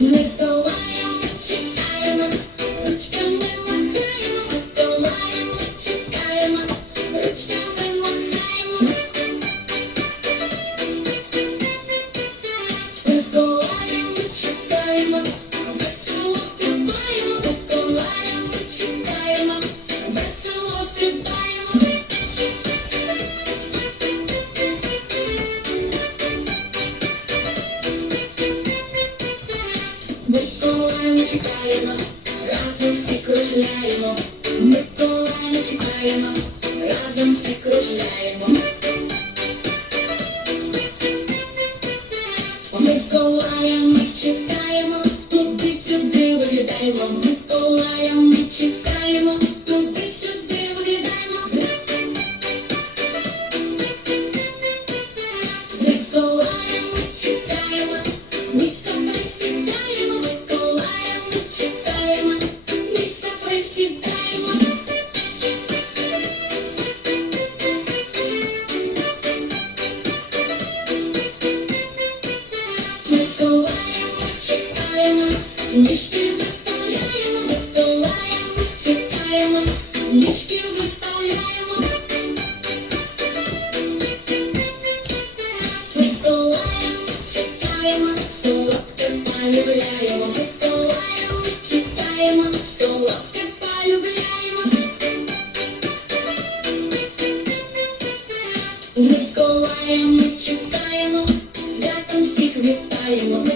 Ми долаємо, чекаємо, ручками махаємо, ми долаємо, чекаємо, ручками махаємо. Ми долаємо, чекаємо. ніколи не чекаємо, разом всі кружляємо, ніколи не чекаємо, разом всі кружляємо. Ніжки виставляємо. Ми чекаємо, ніжки виставляємо. Миколая ми чекаємо, солодке полюбляємо. Миколая ми чекаємо, солодке полюбляємо. Миколая ми чекаємо, святом всіх вітаємо.